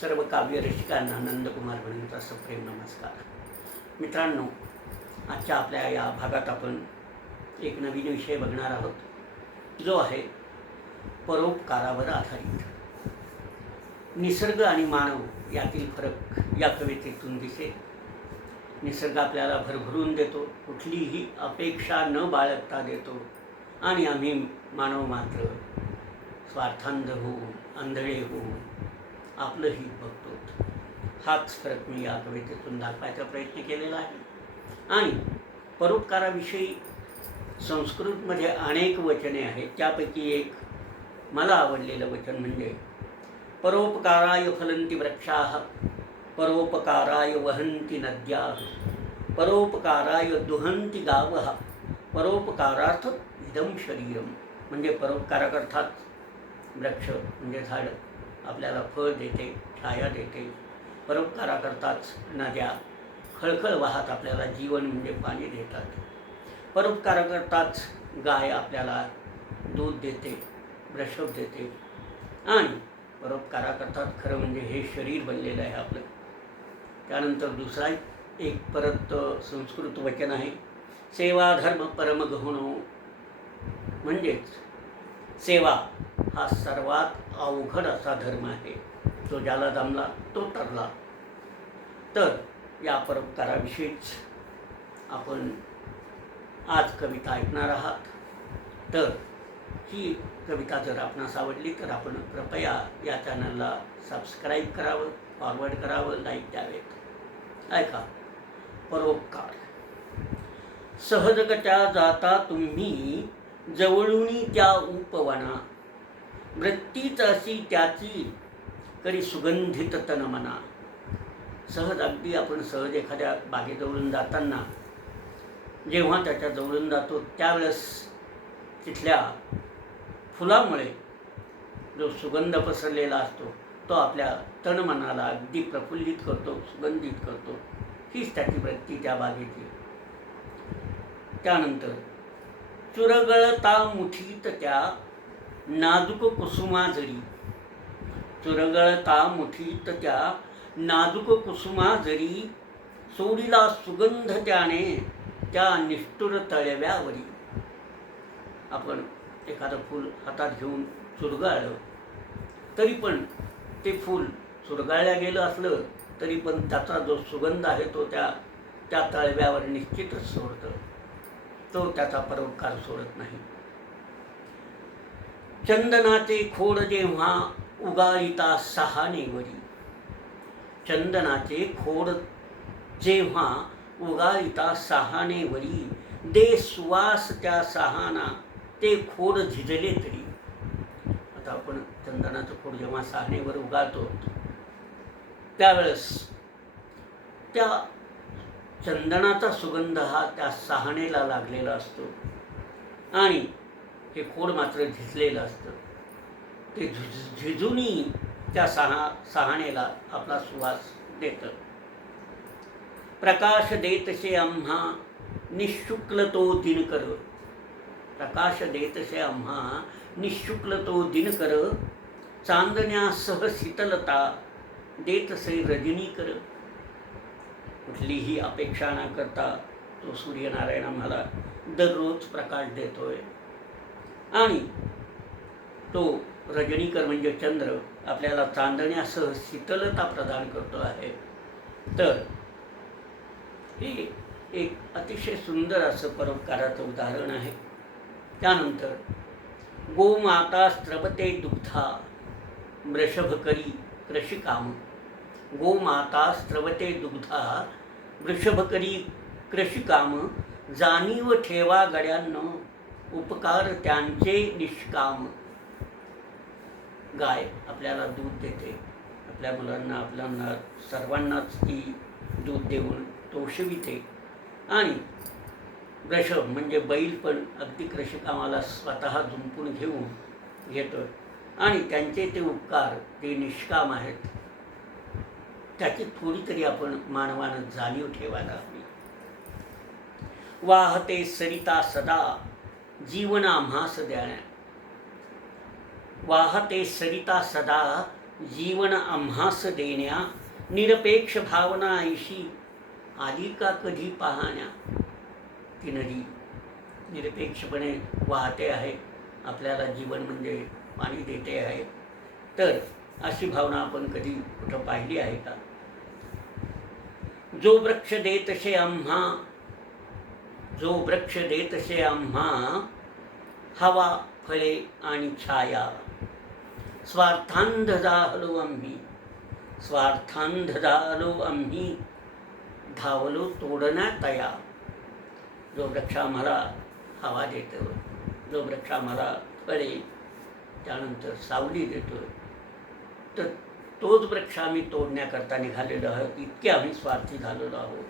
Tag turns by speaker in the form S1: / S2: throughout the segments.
S1: सर्व काव्य रसिकांना नंदकुमार भणींचा सप्रेम नमस्कार. मित्रांनो आजच्या आपल्या या भागात आपण एक नवीन विषय बघणार आहोत जो आहे परोपकारावर आधारित. निसर्ग आणि मानव यातील फरक या कवितेतून दिसेल. निसर्ग आपल्याला भरभरून देतो कुठलीही अपेक्षा न बाळगता देतो आणि आम्ही मानव मात्र स्वार्थांध होऊन आंधळे होऊन आपलं हित बघतो. हाच फरक मी या कवितेतून दाखवायचा प्रयत्न केलेला आहे. आणि परोपकाराविषयी संस्कृतमध्ये अनेक वचने आहेत. त्यापैकी एक मला आवडलेलं वचन म्हणजे परोपकाराय फलंती वृक्षा परोपकाराय वहंती नद्या परोपकाराय दुहंती गाव परोपकारार्थ इदम शरीरम. म्हणजे परोपकाराकर्थात वृक्ष म्हणजे झाडं. आपल्याला फळ देते छाया देते. परोपकाराकरताच नद्या खळखळ वाहत आपल्याला जीवन म्हणजे पाणी देतात. परोपकाराकरताच गाय आपल्याला दूध देते वृषभ देते. आणि परोपकाराकरताच खरं म्हणजे हे शरीर बनलेलं आहे आपलं. त्यानंतर दुसरा एक परत संस्कृत वचन आहे. सेवा धर्म परमगहुणो म्हणजेच सेवा. हा सर्वात अवघड असा धर्म आहे. जो ज्याला जमला तो ठरला तर या परोपकाराविषयीच आपण आज कविता ऐकणार आहात. तर ही कविता जर आपणास आवडली तर आपण कृपया या चॅनलला सबस्क्राईब करावं फॉरवर्ड करावं लाईक द्यावेत ऐका. परोपकार. सहजगत्या जाता तुम्ही जवळून त्या उपवना वृत्तीच अशी त्याची करी सुगंधित तन म्हणा सहज अगदी आपण सहज एखाद्या बागेजवळून जाताना जेव्हा त्याच्या जवळून जातो त्यावेळेस तिथल्या फुलामुळे जो सुगंध पसरलेला असतो तो आपल्या तनमनाला अगदी प्रफुल्लित करतो सुगंधित करतो. हीच त्याची वृत्ती त्या बागेची. त्यानंतर चुरगळता मुठीत त्या नाजूक कुसुमा जरी. चुरगळता मुठीत त्या नाजूक कुसुमा जरी. सोडीला सुगंध त्याने त्या निष्ठुर तळव्यावरी. आपण एखादं फूल हातात घेऊन चुरगाळलं तरी पण ते फूल चुरगाळल्या गेलं असलं तरी पण त्याचा जो सुगंध आहे तो त्या त्या तळव्यावर निश्चितच सोडतं. तो त्याचा परोपकार सोडत नाही. चंदनाचे खोड जेव्हा उगाळीता सहानेवरी चंदनाचे खोड जेव्हा उगाळीता सहानेवरी दे सुवास त्या सहाना ते खोड झिजले तरी. आता आपण चंदनाचं खोड जेव्हा सहानेवर उगाळतो त्यावेळेस त्या चंदनाचा सुगंध हा त्या सहाणेला लागलेला असतो. आणि हे खोड मात्र झिजलेलं असतं. ते झिज झिजूनही त्या सहा सहाणेला आपला सुवास देतं. प्रकाश देतसे आम्हा निशुक्ल तो दिनकर प्रकाश देतसे आम्हा निशुक्ल तो दिनकर चांदण्यासह शीतलता देतसे रजनीकर कुठलीही अपेक्षा न करता तो सूर्यनारायण आम्हाला दररोज प्रकाश देतोय. आणि तो रजनीकर म्हणजे चंद्र आपल्याला चांदण्यासह शीतलता प्रदान करतो आहे. तर हे एक अतिशय सुंदर असं परोपकाराचं उदाहरण आहे. त्यानंतर गोमाता स्त्रवते दुग्धा वृषभकरी कृषिकाम. गोमाता स्त्रवते दुग्धा वृषभकरी कृषिकाम जाणीव ठेवा गड्यांना. उपकार त्यांचे निष्काम. गाय आपल्याला दूध देते. आपल्या मुलांना आपल्याला सर्वांनाच ती दूध देऊन तोषविते आणि वृषभ म्हणजे बैल पण अगदी कृषिकामाला स्वतः जुंपून घेऊन घेतो. आणि त्यांचे ते उपकार ते निष्काम आहेत. त्याची थोडी तरी आपण मानवानं जाणीव ठेवायला हवी. वाहते सरिता सदा. जीवन आम्हास द्याण्या वाहते सरिता सदा जीवन आम्हास देण्या निरपेक्ष भावना ऐशी आली का कधी पाहण्या? ती नदी निरपेक्षपणे वाहते आहे आपल्याला जीवन म्हणजे पाणी देते आहे. तर अशी भावना आपण कधी कुठं पाहिली आहे का? जो वृक्ष देतसे आम्हा जो वृक्ष देतसे आम्हा हवा फळे आणि छाया. स्वार्थांध झालो आम्ही स्वार्थांध झालो आम्ही धावलो तोडण्या तया. जो वृक्ष आम्हाला हवा देतो जो वृक्ष आम्हाला फळे त्यानंतर सावली देतो तर तोच वृक्ष आम्ही तोडण्याकरता निघालेलो आहोत. इतके आम्ही स्वार्थी झालेलो आहोत.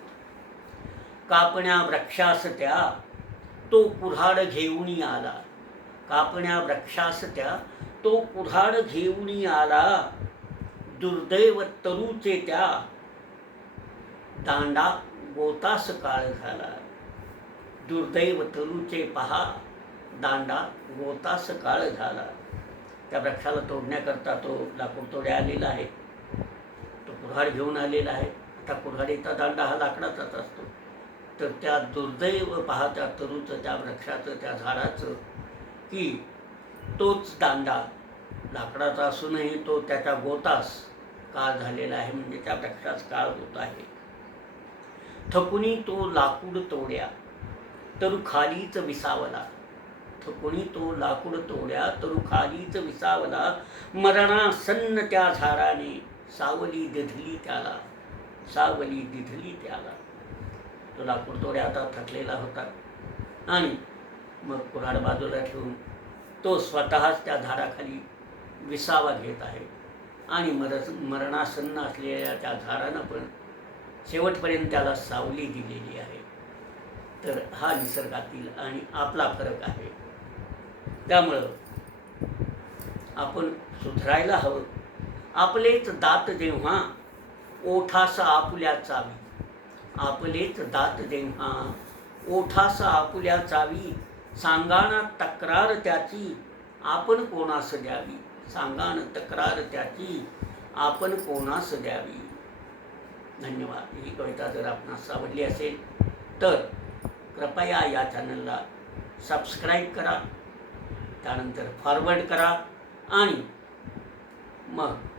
S1: कापण्या वृक्षास त्या तो कुऱ्हाड घेऊन आला. कापण्या वृक्षास त्या तो कुऱ्हाड घेऊन आला. दुर्दैव तरूचे त्या दांडा गोतास काळ झाला. दुर्दैव तरूचे पहा दांडा गोतास काळ झाला. त्या वृक्षाला तोडण्याकरता तो लाकूड तोड्या आलेला आहे. तो कुऱ्हाड घेऊन आलेला आहे. आता कुऱ्हाडीचा दांडा हा लाकडाचाच असतो. तर त्या दुर्दैव पहा त्या तरूचं त्या वृक्षाचं त्या झाडाचं की तोच दांडा लाकडाचा असूनही तो त्याच्या गोतास काळ झालेला आहे म्हणजे त्या वृक्षास काळ होत आहे. थकुनी तो लाकूड तोड्या तरु खालीच विसावला. थकुनी तो लाकूड तोड्या तरु खालीच विसावला. मरणासन्न त्या झाडाने सावली दिधली त्याला सावली दिधली त्याला. तो लाकूड तोड्या आता थकलेला होता. आणि मग कुऱ्हाड बाजूला ठेवून तो स्वतःच त्या झाडाखाली विसावा घेत आहे. आणि मर मरणासन्न असलेल्या त्या झाडानं पण शेवटपर्यंत त्याला सावली दिलेली आहे. तर हा निसर्गातील आणि आपला फरक आहे. त्यामुळं आपण सुधरायला हवं. आपलेच दात जेव्हा ओठास आपुल्या चावी. आपलेच दात जेव्हा ओठास आपुल्या चावी सांगाना तक्रार त्याची आपण कोणास द्यावी? सांगान तक्रार त्याची आपण कोणास द्यावी? धन्यवाद. ही कविता जर आपणास आवडली असेल तर कृपया या चॅनलला सबस्क्राईब करा त्यानंतर फॉरवर्ड करा आणि मग